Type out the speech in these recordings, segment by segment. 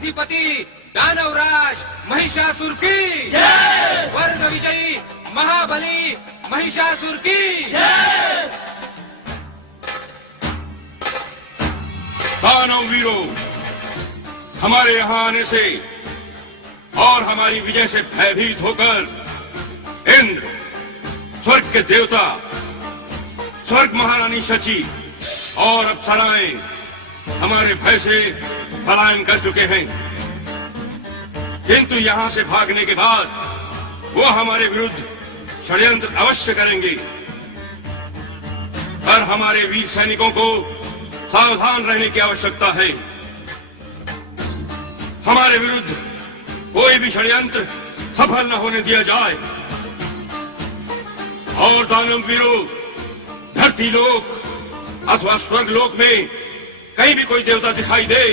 स्वर्गाधिपति दानवराज महिषासुर की जय। स्वर्ग विजयी महाबली महिषासुर की जय। दानव वीरों, हमारे यहाँ आने से और हमारी विजय से भयभीत होकर इंद्र, स्वर्ग के देवता, स्वर्ग महारानी शची और अप्सराएं हमारे भय से पलायन कर चुके हैं। किंतु यहां से भागने के बाद वो हमारे विरुद्ध षड्यंत्र अवश्य करेंगे। पर हमारे वीर सैनिकों को सावधान रहने की आवश्यकता है। हमारे विरुद्ध कोई भी षड्यंत्र सफल न होने दिया जाए। और दानव वीरों, धरती लोक अथवा स्वर्ग लोक में कहीं भी कोई देवता दिखाई दे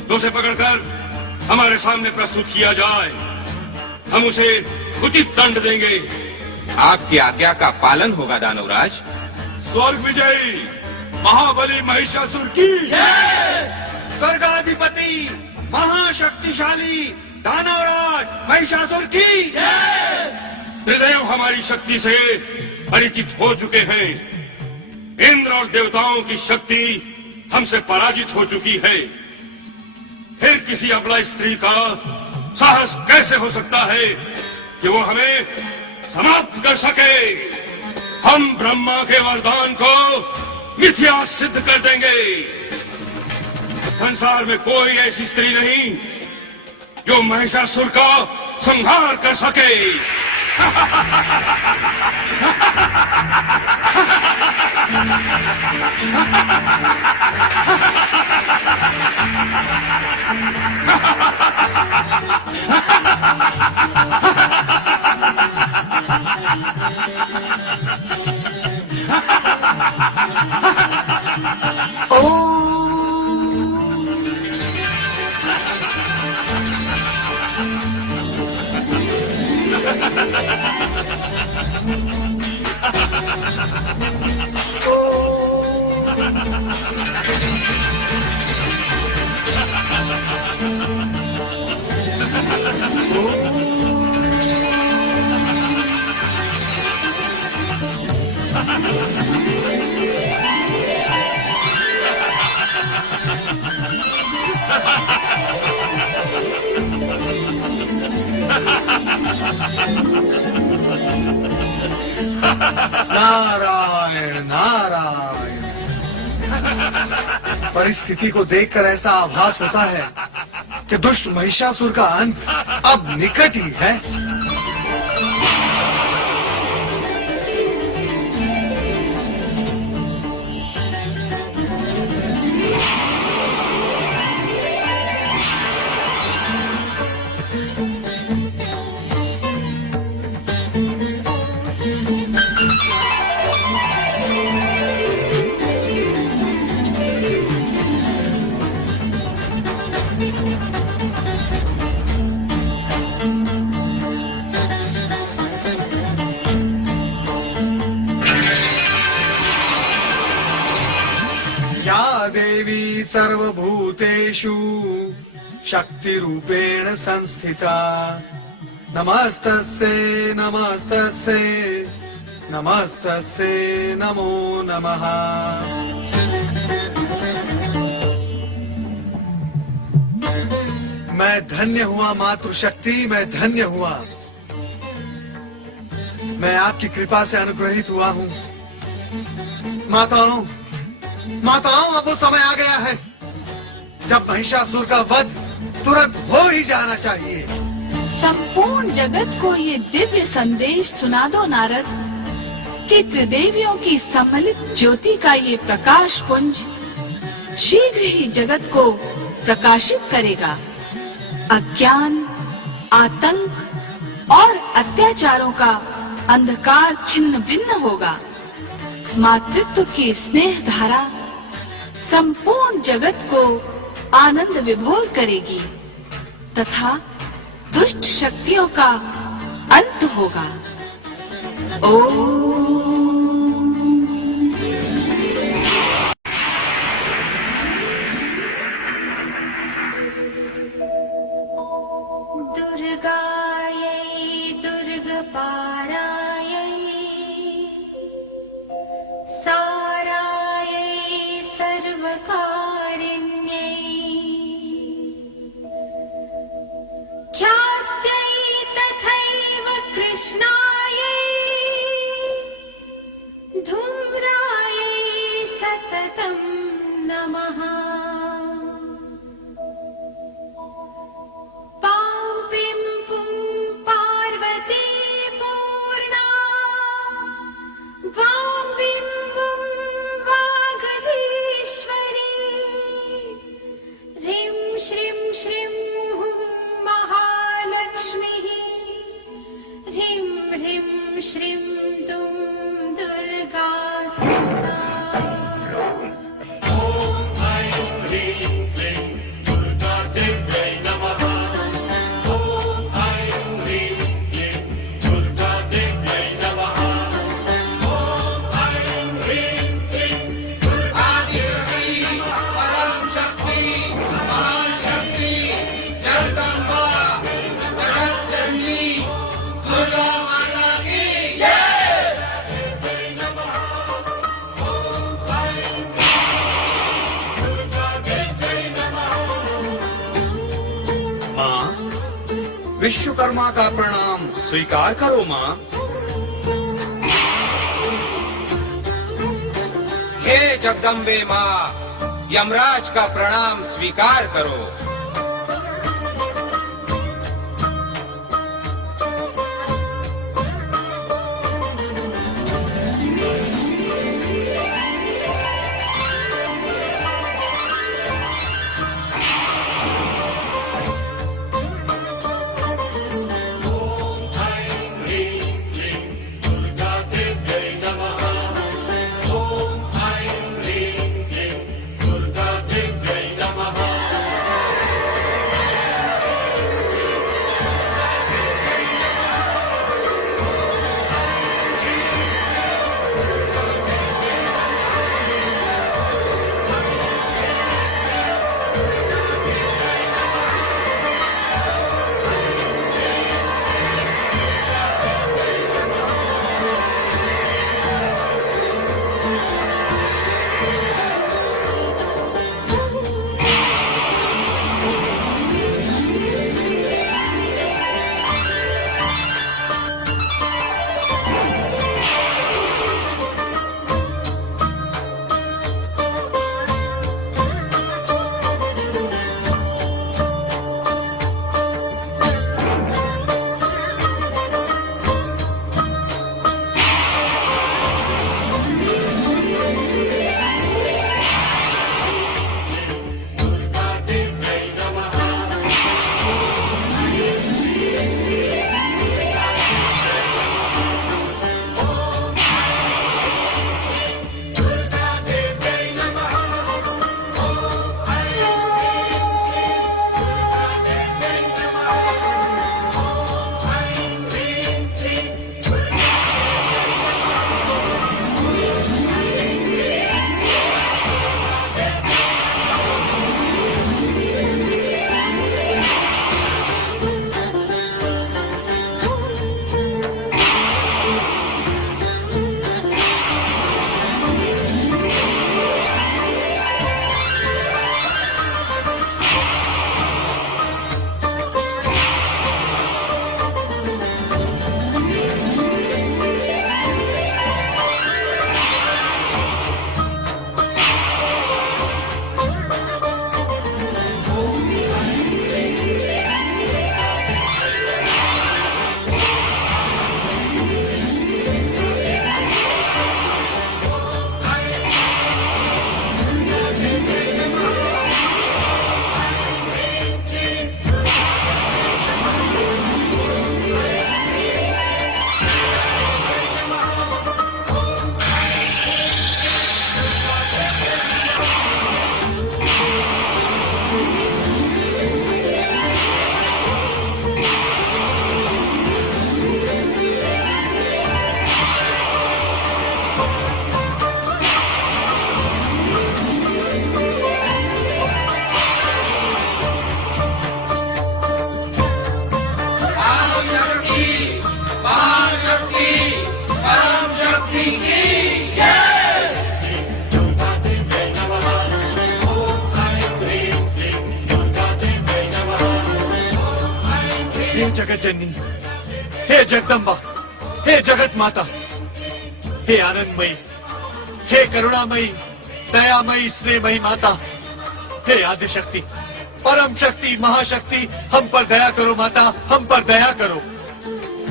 तो उसे पकड़कर हमारे सामने प्रस्तुत किया जाए। हम उसे उचित दंड देंगे। आपकी आज्ञा का पालन होगा दानवराज। स्वर्ग विजयी महाबली महिषासुर की जय। स्वर्गाधिपति महाशक्तिशाली दानवराज महिषासुर की जय। त्रिदेव हमारी शक्ति से परिचित हो चुके हैं। इंद्र और देवताओं की शक्ति हमसे पराजित हो चुकी है। फिर किसी अबला स्त्री का साहस कैसे हो सकता है कि वो हमें समाप्त कर सके। हम ब्रह्मा के वरदान को मिथ्या सिद्ध कर देंगे। संसार में कोई ऐसी स्त्री नहीं जो महिषासुर का संहार कर सके। नारायण नारायण। परिस्थिति को देखकर ऐसा आभास होता है कि दुष्ट महिषासुर का अंत अब निकट ही है। सर्वभूतेषु शक्तिरूपेण संस्थिता नमस्तस्यै नमस्तस्यै नमस्तस्यै नमो नमः। मैं धन्य हुआ मातृशक्ति, मैं धन्य हुआ। मैं आपकी कृपा से अनुग्रहित हुआ हूँ। माताओं माताओं, अब वो समय आ गया है जब महिषासुर का वध तुरंत हो ही जाना चाहिए। संपूर्ण जगत को ये दिव्य संदेश सुना दो नारद कि त्रिदेवियों की सम्मिलित ज्योति का ये प्रकाश पुंज शीघ्र ही जगत को प्रकाशित करेगा। अज्ञान, आतंक और अत्याचारों का अंधकार छिन्न भिन्न होगा। मातृत्व की स्नेह धारा संपूर्ण जगत को आनंद विभोर करेगी तथा दुष्ट शक्तियों का अंत होगा। ओम। श्रीं श्रीं हुं महालक्ष्मीः ह्रीं ह्रीं श्रीं दुं दुर्गा सुरा विश्वकर्मा का प्रणाम स्वीकार करो माँ। हे जगदम्बे माँ, यमराज का प्रणाम स्वीकार करो। जगत जननी, हे जगदम्बा, हे जगत माता, हे आनंदमयी, हे करुणामयी, दयामयी, स्नेहमयी माता, हे आदिशक्ति, परम शक्ति, महाशक्ति, हम पर दया करो माता, हम पर दया करो।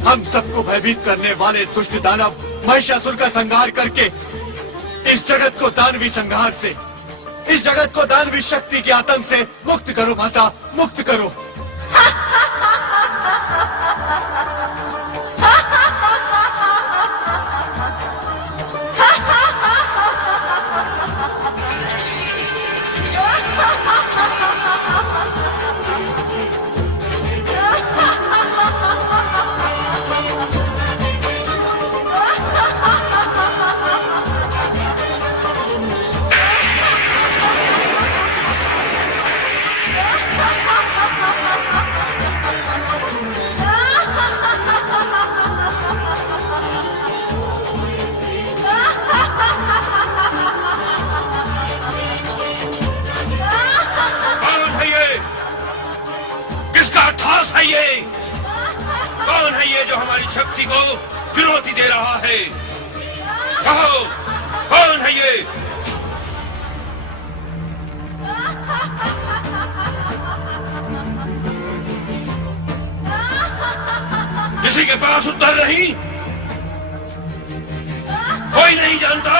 हम सबको भयभीत करने वाले दुष्ट दानव महिषासुर का संहार करके इस जगत को दानवी संहार से इस जगत को दानवी शक्ति के आतंक से मुक्त करो माता, मुक्त करो। कौन है ये जो हमारी शक्ति को चुनौती दे रहा है? कहो, कौन है ये? किसी के पास उत्तर नहीं? कोई नहीं जानता?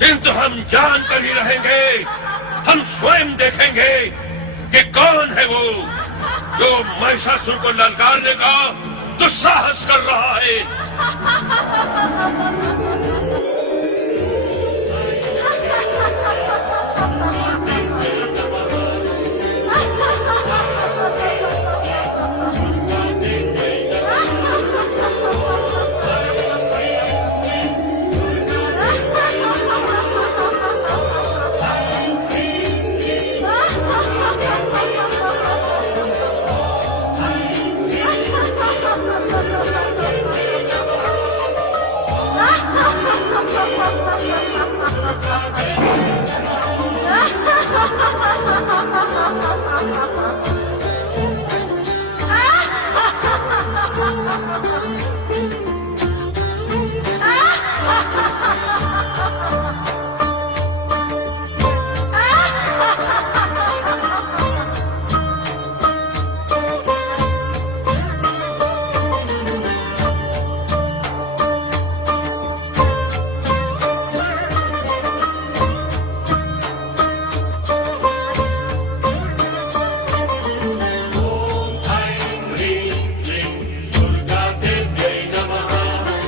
किंतु हम जान कर ही रहेंगे। हम स्वयं देखेंगे कि कौन है वो जो महिषासुर को ललकारने का दुस्साहस कर रहा है।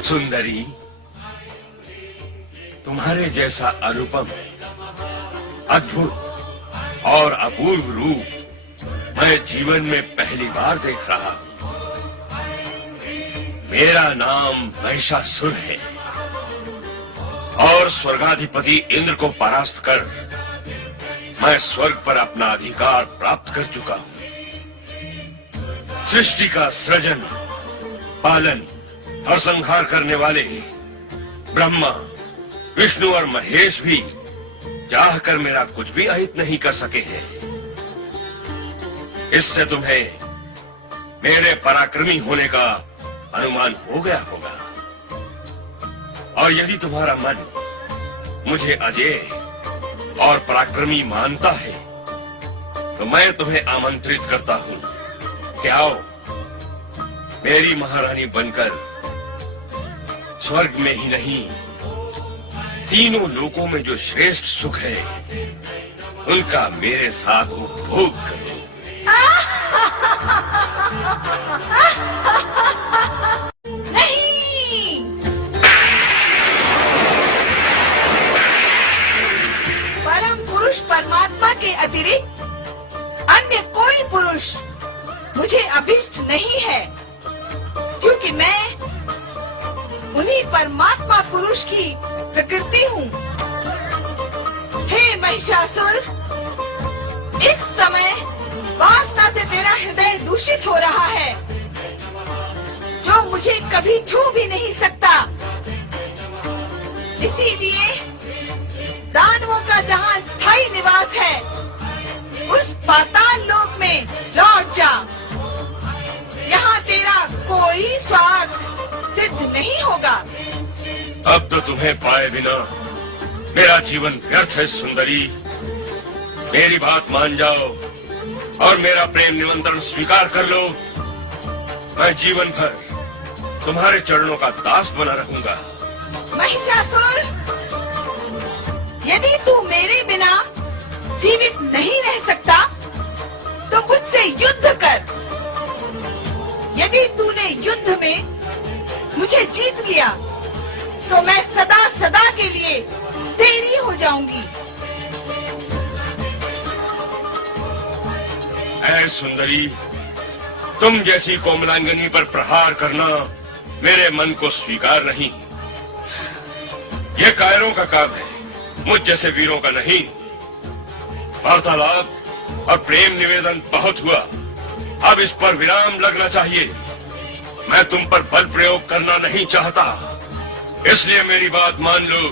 सुंदरी, तुम्हारे जैसा अनुपम, अद्भुत और अपूर्व रूप मैं जीवन में पहली बार देख रहा हूं। मेरा नाम महिषासुर है और स्वर्गाधिपति इंद्र को परास्त कर मैं स्वर्ग पर अपना अधिकार प्राप्त कर चुका हूं। सृष्टि का सृजन, पालन और संहार करने वाले ब्रह्मा, विष्णु और महेश भी चाहकर मेरा कुछ भी अहित नहीं कर सके हैं। इससे तुम्हें मेरे पराक्रमी होने का अनुमान हो गया होगा। और यदि तुम्हारा मन मुझे अजेय और पराक्रमी मानता है तो मैं तुम्हें आमंत्रित करता हूं कि आओ, मेरी महारानी बनकर स्वर्ग में ही नहीं, तीनों लोकों में जो श्रेष्ठ सुख है उनका मेरे साथ उपभोग करो। नहीं, परम पुरुष परमात्मा के अतिरिक्त अन्य कोई पुरुष मुझे अभिष्ट नहीं है, क्योंकि मैं उन्हीं परमात्मा पुरुष की प्रकृति हूँ। हे महिषासुर, इस समय वासना से तेरा हृदय दूषित हो रहा है, जो मुझे कभी छू भी नहीं सकता। इसीलिए दानवों का जहाँ स्थायी निवास है, उस पाताल लोक में लौट जा। यहाँ तेरा कोई स्वार्थ सिद्ध नहीं होगा। अब तो तुम्हें पाए बिना मेरा जीवन व्यर्थ है। सुंदरी, मेरी बात मान जाओ और मेरा प्रेम निमंत्रण स्वीकार कर लो। मैं जीवन भर तुम्हारे चरणों का दास बना रहूंगा। महिषासुर, यदि तू मेरे बिना जीवित नहीं रह सकता तो मुझसे युद्ध कर। यदि तूने युद्ध में मुझे जीत लिया तो मैं सदा सदा के लिए तेरी हो जाऊंगी। ऐ सुंदरी, तुम जैसी कोमलांगनी पर प्रहार करना मेरे मन को स्वीकार नहीं। ये कायरों का काम है, मुझ जैसे वीरों का नहीं। वार्तालाप और प्रेम निवेदन बहुत हुआ, अब इस पर विराम लगना चाहिए। मैं तुम पर बल प्रयोग करना नहीं चाहता, इसलिए मेरी बात मान लो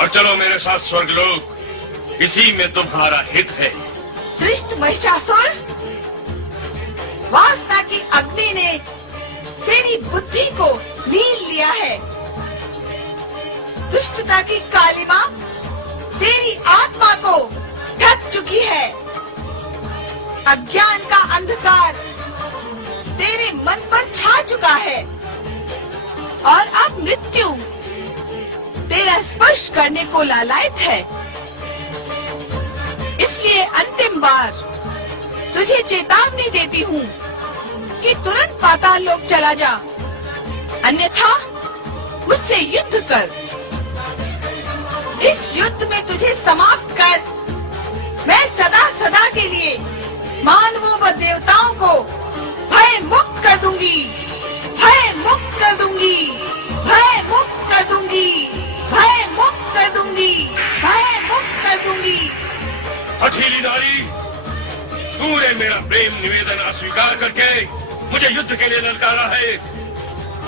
और चलो मेरे साथ स्वर्गलोक। इसी में तुम्हारा हित है। दुष्ट महिषासुर, वासना की अग्नि ने तेरी बुद्धि को लीन लिया है। दुष्टता की कालिमा तेरी आत्मा को ढक चुकी है। अज्ञान का अंधकार तेरे मन पर छा चुका है और अब मृत्यु तेरा स्पर्श करने को लालायित है। इसलिए अंतिम बार तुझे चेतावनी देती हूँ कि तुरंत पाताल लोक चला जा, अन्यथा मुझसे युद्ध कर। इस युद्ध में तुझे समाप्त कर मैं सदा सदा के लिए मानवों व देवताओं को भय मुक्त कर दूंगी, भय मुक्त कर दूंगी, भय मुक्त कर दूंगी, भय मुक्त कर दूंगी, भय मुक्त कर दूंगी। हठीली नारी, तूने मेरा प्रेम निवेदन अस्वीकार करके मुझे युद्ध के लिए ललकारा है।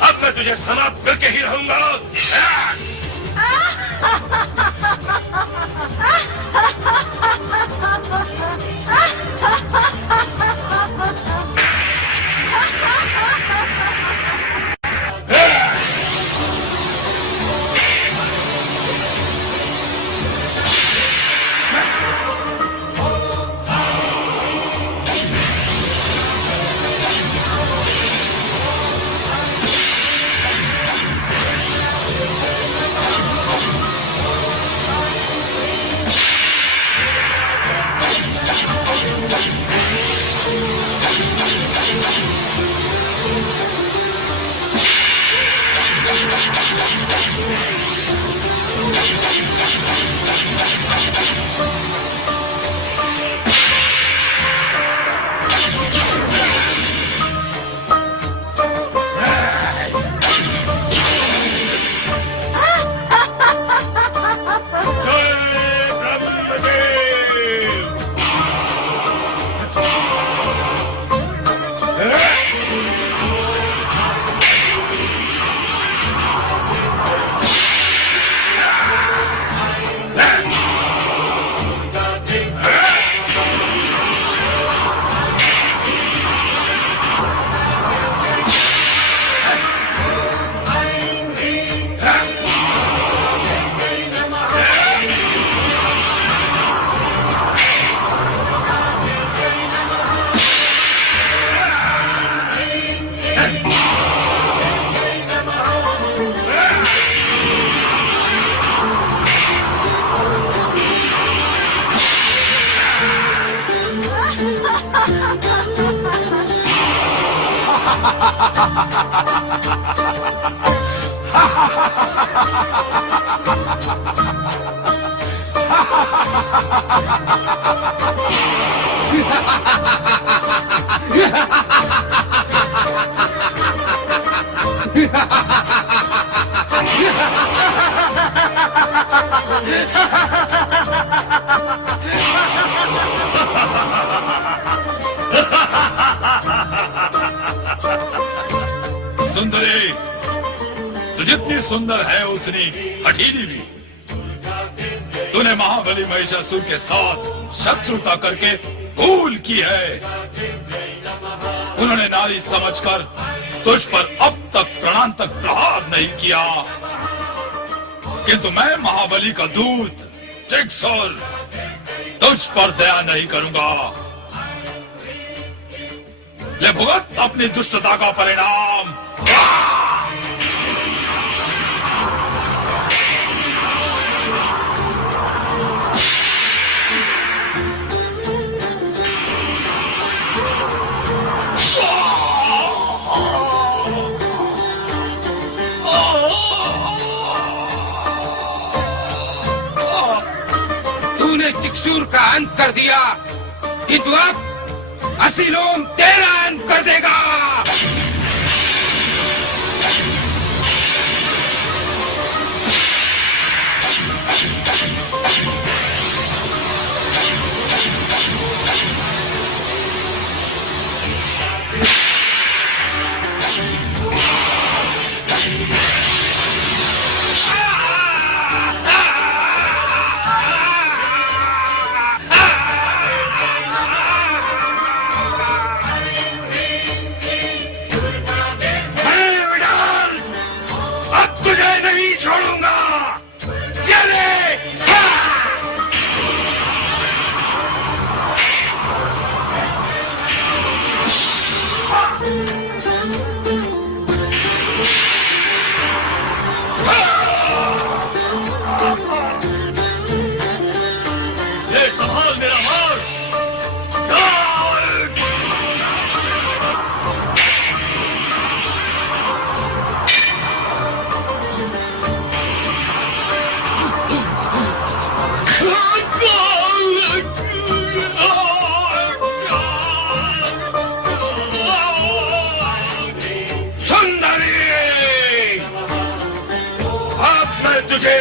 अब मैं तुझे समाप्त करके ही रहूंगा। सुंदरी, तू जितनी सुंदर है उतनी हठीली भी। तूने महाबली महिषासुर के साथ शत्रुता करके भूल की है। उन्होंने नारी समझकर तुझ पर अब तक प्राणांतक प्रहार नहीं किया, किंतु मैं महाबली का दूत जिक्सौर तुझ पर दया नहीं करूंगा। ले भुगत अपनी दुष्टता का परिणाम। असुर का अंत कर दिया, किंतु अब असीलोम तेरा अंत कर देगा।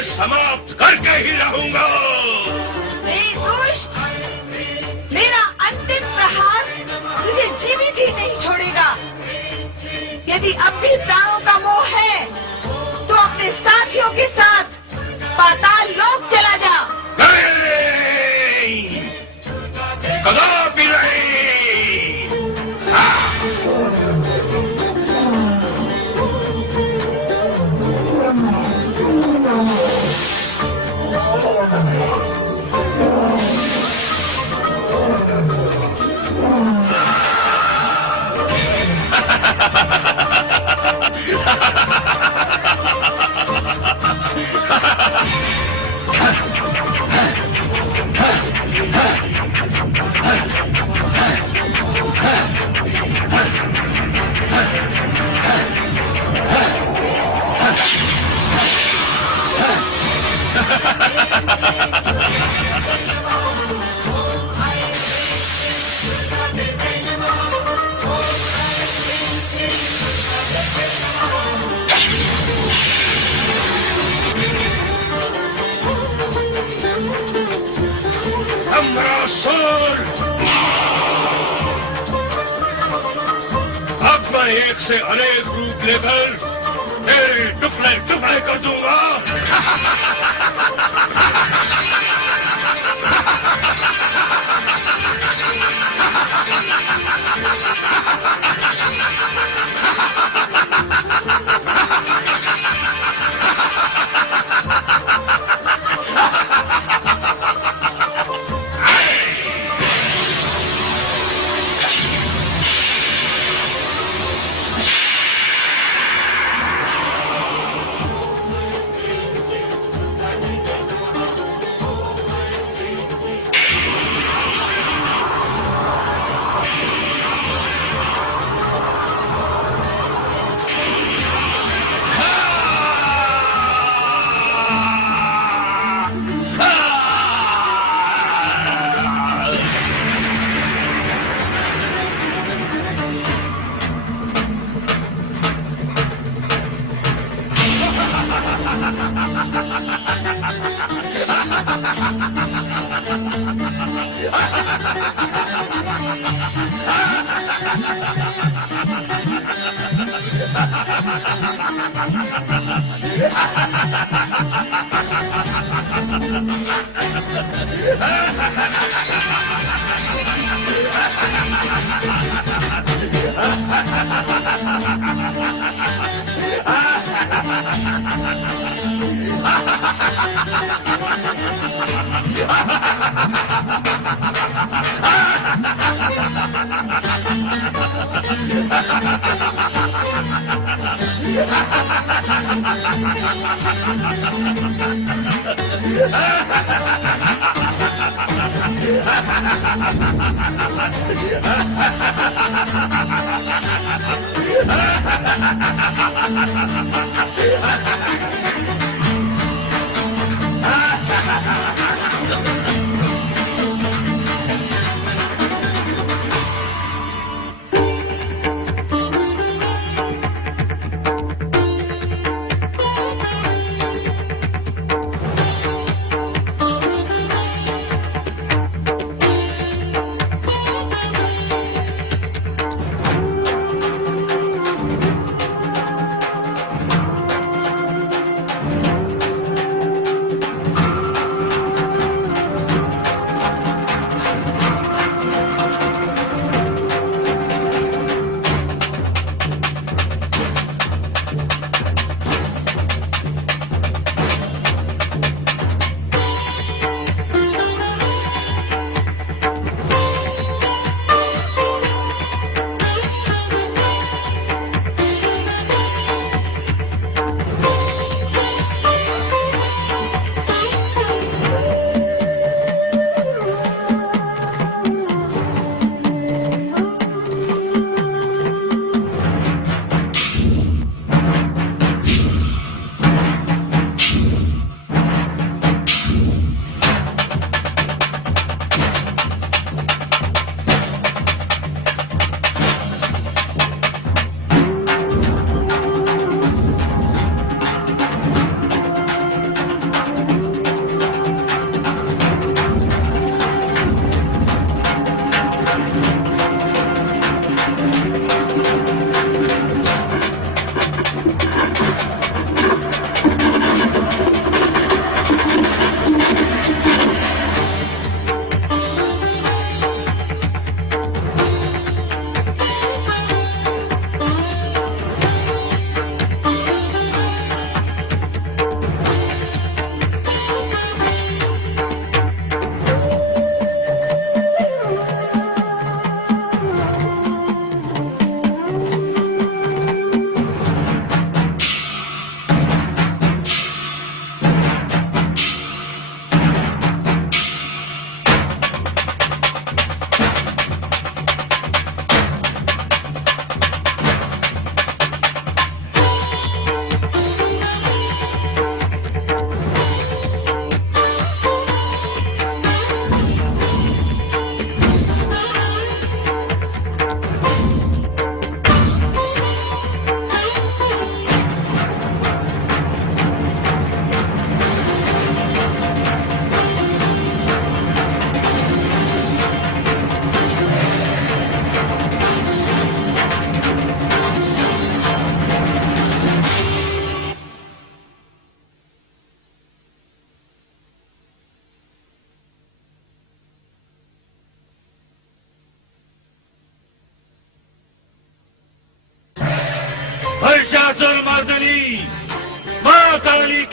समाप्त करके ही रहूंगा। दुष्ट, मेरा अंतिम प्रहार तुझे जीवित ही नहीं छोड़ेगा। यदि अब भी प्राणों का मोह है तो अपने साथियों के साथ पाताल लोक चला जा। नहीं, कदापि नहीं। एक से अनेक रूप लेकर तेरे टुकड़े टुकड़े कर दूंगा।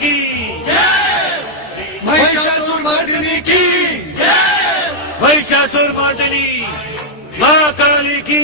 की महिषासुर मर्दिनी की महिषासुर मर्दिनी मां काली की